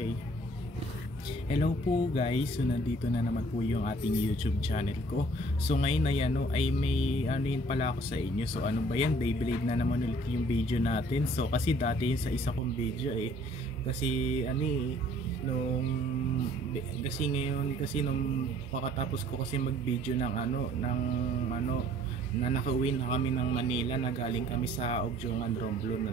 Okay. Hello po guys, so nandito na naman po yung ating YouTube channel ko. So ngayon ay may yun pala ako sa inyo. So ano ba yan, Beyblade na naman ulit yung video natin. So kasi dati yun sa isa kong video kasi nung kasi ngayon kasi nung pakatapos ko kasi mag video ng na nakauwi na kami ng Manila, na galing kami sa Obyongan, Romblon,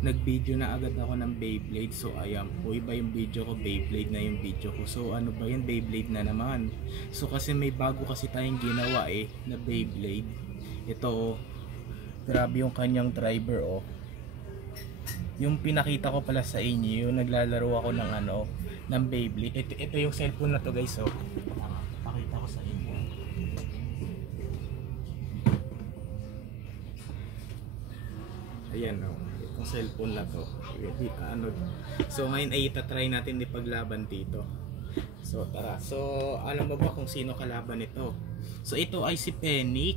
nag-video na agad ako ng Beyblade. So ayan po, iba yung video ko, Beyblade na yung video ko. So ano ba yan, Beyblade na naman. So kasi may bago kasi tayong ginawa na Beyblade. Ito grabe yung kanyang driver Yung pinakita ko pala sa inyo, yung naglalaro ako ng Beyblade. Ito yung cellphone na to guys. Pakita ko sa inyo. Ayan itong cellphone na to. So ngayon ay itatry natin ipaglaban dito. So tara. So alam mo ba kung sino kalaban ito? So ito ay si Phoenix.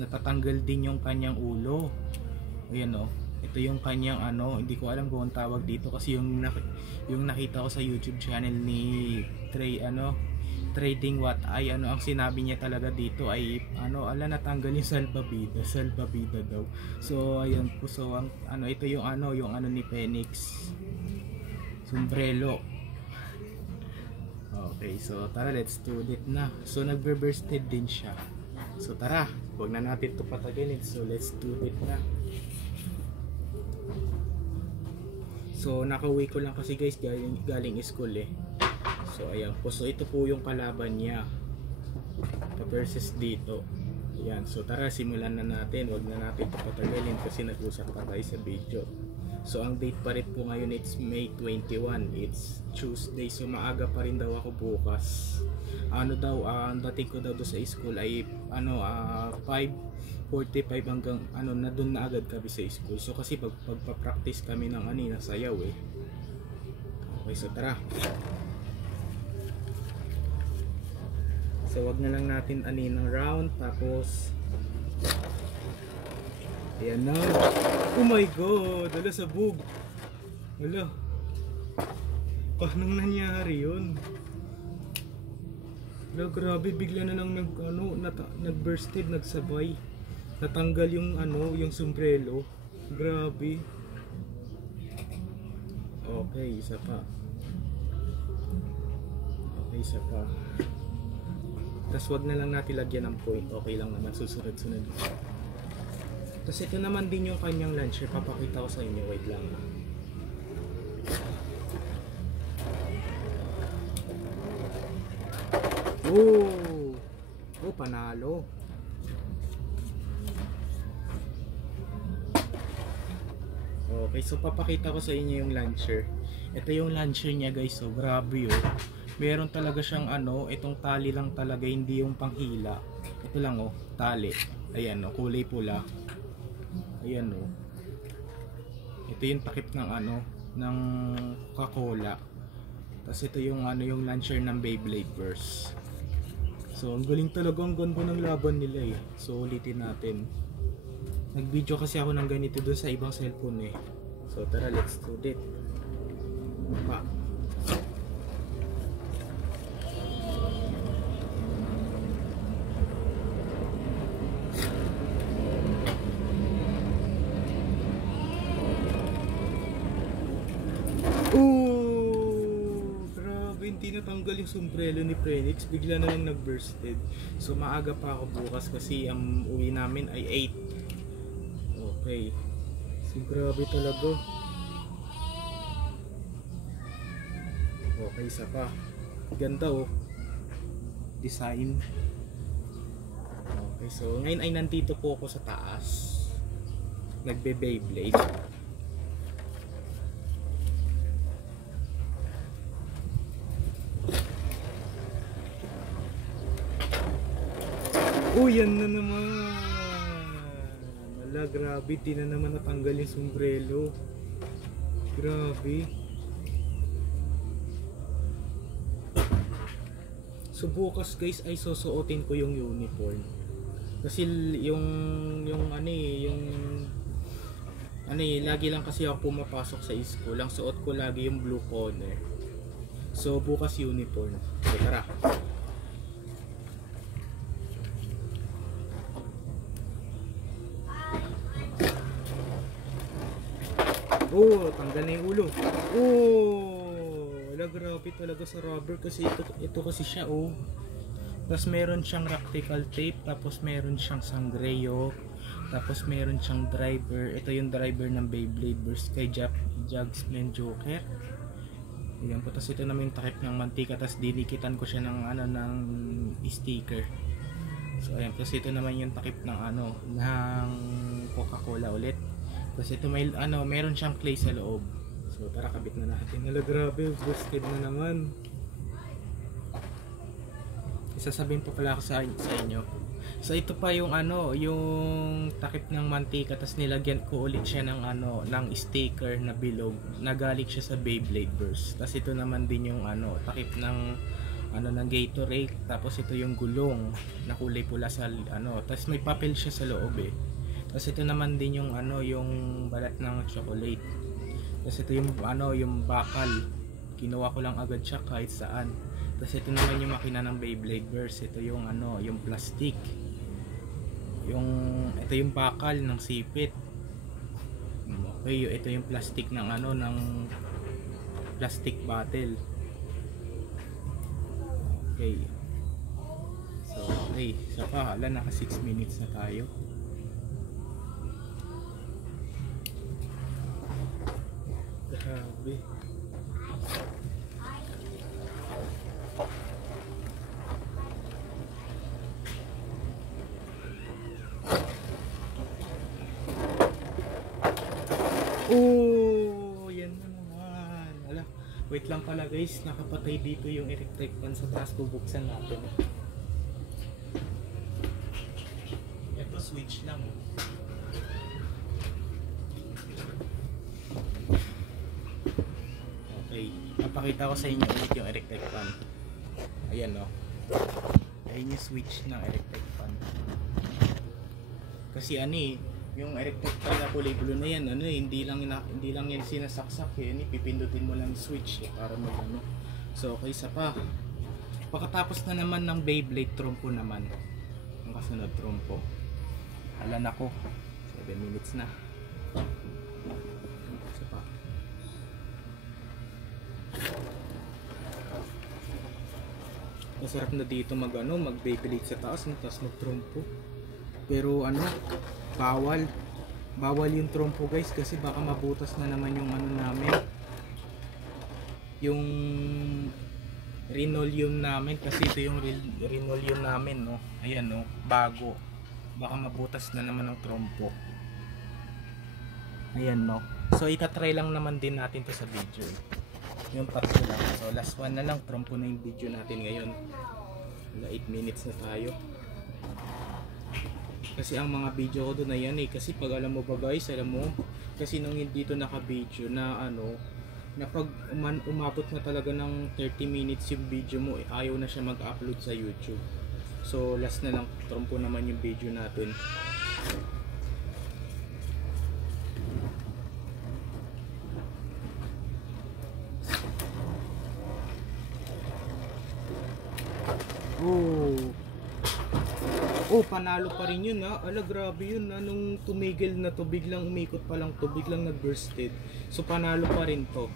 Natatanggal din yung kanyang ulo. Ayan ito yung kanyang hindi ko alam kung tawag dito kasi yung nakita ko sa YouTube channel ni Trading What ay ang sinabi niya talaga dito ay natanggal yung salbabida daw. So ayan po, so ito yung ni Phoenix, sombrero. Okay, so tara, let's do it na. So nagbe-bursted din siya. So tara, wag na natin to patagalin. So let's do it na. So nakauwi ko lang kasi guys, galing school So ayan po, so ito po yung kalaban niya versus dito. Ayan, so tara, simulan na natin. Wag na natin patagalin kasi nag-usap pa tayo sa video. So ang date pa rin po ngayon, it's May 21, it's Tuesday. So maaga pa rin daw ako bukas. Ang dating ko daw sa school ay 5:45 hanggang na doon na agad kami sa school. So kasi pagpa-practice kami ng sayaw Okay, so tara. So wag na lang natin ng round, tapos ayan na. Oh my god, wala sabog. Wala. Paano nangyari yun? Wala, grabe, bigla na lang nag-bursted, nagsabay. Natanggal yung yung sombrero. Grabe. Okay, isa pa. Okay, isa pa. Tapos wag na lang natin lagyan ng point. Okay lang naman, susunod-sunod. Tapos ito naman din yung kanyang launcher. Papakita ko sa inyo. Wait lang. Oh, panalo. Okay, so papakita ko sa inyo yung launcher. Ito yung launcher niya guys. So grabe meron talaga siyang itong tali lang talaga, hindi yung panghila. Ito lang tali. Ayan kulay pula. Ayan ito yung takip ng ng Coca-Cola. Tapos ito yung yung launcher ng Beyblade Burst. So ang galing talaga, ang ganda ng laban nila So ulitin natin. Nag-video kasi ako ng ganito doon sa ibang cellphone So tara, let's do it. Hindi natanggal yung sombrero ni Phoenix, bigla na lang nag-bursted. So maaga pa ako bukas kasi ang uwi namin ay 8. Okay, so grabe talaga. Okay, isa pa. Ganda design. Okay, so ngayon ay nandito po ako sa taas, nagbe-Beyblade. Yan na naman. Wala, grabe, di na naman natanggal yung sombrero. Grabe. So bukas guys ay susuotin ko yung uniform. Kasi yung ano eh, lagi lang kasi ako pumapasok sa school. Ang suot ko lagi yung blue collar. So bukas uniform. Okay, tara. Oh, tanggal na yung ulo. Oh, wala, grabe talaga sa rubber kasi ito kasi siya, oh. Tapos meron siyang practical tape, tapos meron siyang sangreo, tapos meron siyang driver. Ito yung driver ng Beyblade Burst kay Jugsman Joker. Ayan po, tapos ito naman yung takip ng mantika, tapos dinikitan ko siya ng ano, ng sticker. So ayan, tapos ito naman yung takip ng ano, ng Coca-Cola ulit. Tapos ito may ano, meron siyang clay sa loob. So tara, kabit na natin. Hala, grabe, busted na naman. Isasabihin pa pala ako sa inyo. So ito pa yung ano, yung takip ng mantika, tapos nilagyan ko ulit siya ng ano, ng sticker na bilog. Nagaling siya sa Beyblade Burst. Tapos ito naman din yung ano, takip ng ano, ng Gatorade. Tapos ito yung gulong na kulay pula sa ano, tapos may papel siya sa loob eh. Tapos ito naman din yung ano, yung balat ng chocolate. Tapos ito yung ano, yung bakal. Kinuha ko lang agad siya kahit saan. Tapos ito naman yung makina ng Beyblade Burst. Ito yung ano, yung plastic. Ito yung bakal ng sipit. Okay, ito yung plastic ng ano, ng plastic bottle. Okay. So, okay, isa pa, hala, naka 6 minutes na tayo. Grabe. Oh, yan na naman. Hala, wait lang pala guys, nakapatay dito yung electric fan sa taas. Bubuksan natin. Ito switch lang. Okay, papakita ko sa inyo ulit yung electric fan. Ayan, no. Ayan yung switch ng electric fan. Kasi ano eh, yung electric fan na kulay blue na yan, ano eh, hindi lang yan sinasaksak eh, pipindutin mo lang switch eh, para mag ano. So okay, isa pa. Pagkatapos na naman ng Beyblade trompo naman, ang kasunod trompo. Alan ako, 7 minutes na. Isa pa. Masarap na dito mag Beyblade sa taas, tapos mag trompo. Pero ano, bawal yung trompo guys, kasi baka mabutas na naman yung ano namin, yung linoleum namin, kasi ito yung linoleum namin, no. Ayan, no, bago, baka mabutas na naman ng trompo. Ayan, no. So itatry lang naman din natin to sa video, yung tatlo lang. So last one na lang, trompo na yung video natin ngayon. 8 minutes na tayo. Kasi ang mga video ko doon na yan eh, kasi pag alam mo ba guys, alam mo, kasi nung hindi to naka-video na ano, na pag umabot na talaga ng 30 minutes yung video mo, ayaw na siya mag-upload sa YouTube. So last na lang, trompo naman yung video natin. Oh, panalo pa rin yun ha. Ala, grabe yun ha. Nung tumigil na to, biglang umikot pa lang to, biglang nag-bursted. So panalo pa rin to.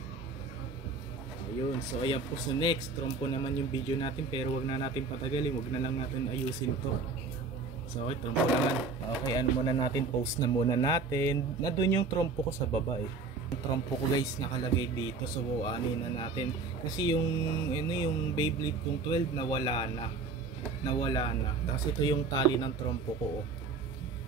Ayun, so ayan po. So next, trompo naman yung video natin, pero wag na natin patagalin, wag na lang natin ayusin to. So okay, trompo naman. Okay, ano muna natin, post na muna natin. Nandun yung trompo ko sa baba eh. Yung trompo ko guys nakalagay dito, so anin na natin. Kasi yung Beyblade kong 12 nawala na. Tapos ito yung tali ng trompo ko, oh.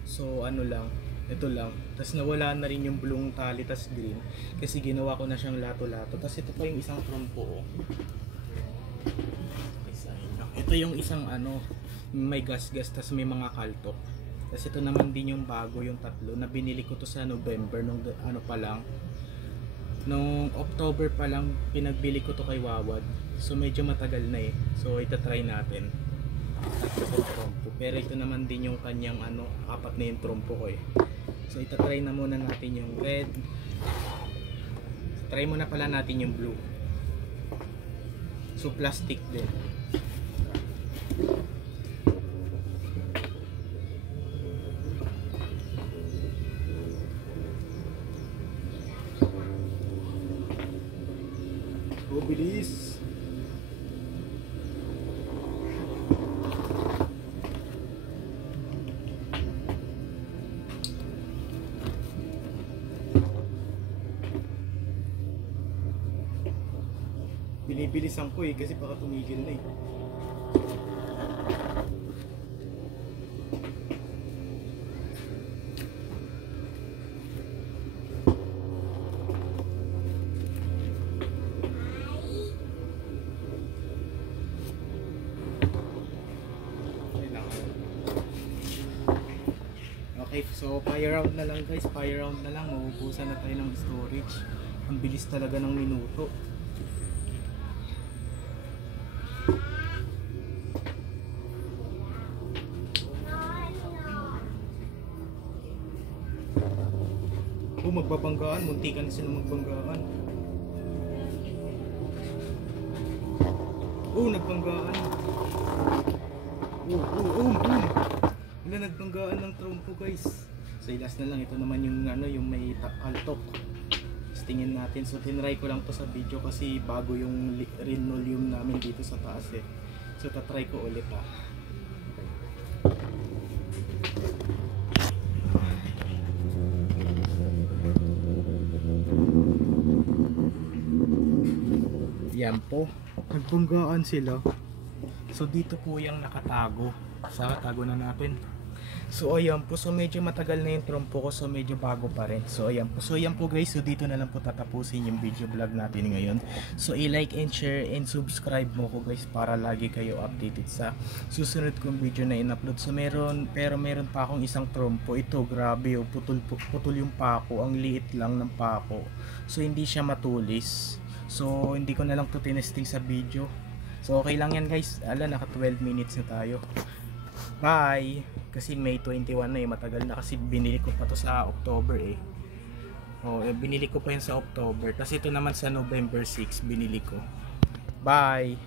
So ano lang, ito lang. Tapos nawala na rin yung blue tali, tas green, kasi ginawa ko na siyang lato-lato. Tapos ito pa yung isang trompo, oh. Ito yung isang ano, may gas-gas, tas may mga kaltok. Tapos ito naman din yung bago, yung tatlo na binili ko to sa November, nung ano pa lang, nung October pa lang pinagbili ko to kay Wawad. So medyo matagal na eh. So itatry natin. Trompo. Pero ito naman din yung kanyang ano, apat na yung trompo ko eh. So itatry na muna natin yung red. Try muna pala natin yung blue. So plastic din. Oh, bilis. Binibilisan ko kasi baka tumigil na Okay, so fire round na lang guys, fire round na lang, mauubusan na tayo ng storage. Ang bilis talaga ng minuto. Oh, magbabanggaan, muntikan na sila magbanggaan. Oh, nagbanggaan. Wala, nagbanggaan ng trompo guys. So last na lang, ito naman yung yung may altok. Tingin natin. So tinry ko lang to sa video kasi bago yung linoleum namin dito sa taas So tatry ko ulit Yan po, nagbanggaan sila. So dito po yung nakatago. Sa tago na natin. So ayan po, so medyo matagal na yung trompo ko, so medyo bago pa rin. So ayan po, guys, so dito na lang po tatapusin yung video vlog natin ngayon. So i-like and share and subscribe mo ko guys para lagi kayo updated sa susunod kong video na in-upload. So meron pa akong isang trompo. Ito grabe putol yung pako, ang liit lang ng pako. So hindi siya matulis. So hindi ko na lang to tinesting sa video. So okay lang yan guys. Naka 12 minutes na tayo. Bye! Kasi May 21 na matagal na kasi binili ko pa to sa October binili ko pa yun sa October. Tapos ito naman sa November 6 binili ko. Bye!